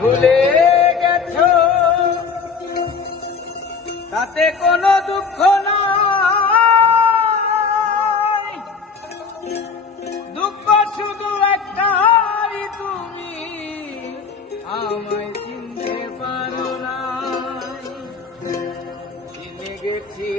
ভুলে গেছো তাতে কোনো দুঃখ নাই, দুঃখ শুধু একটাই, তুমি আমায় চিনতে পারো না। চিনে গেছি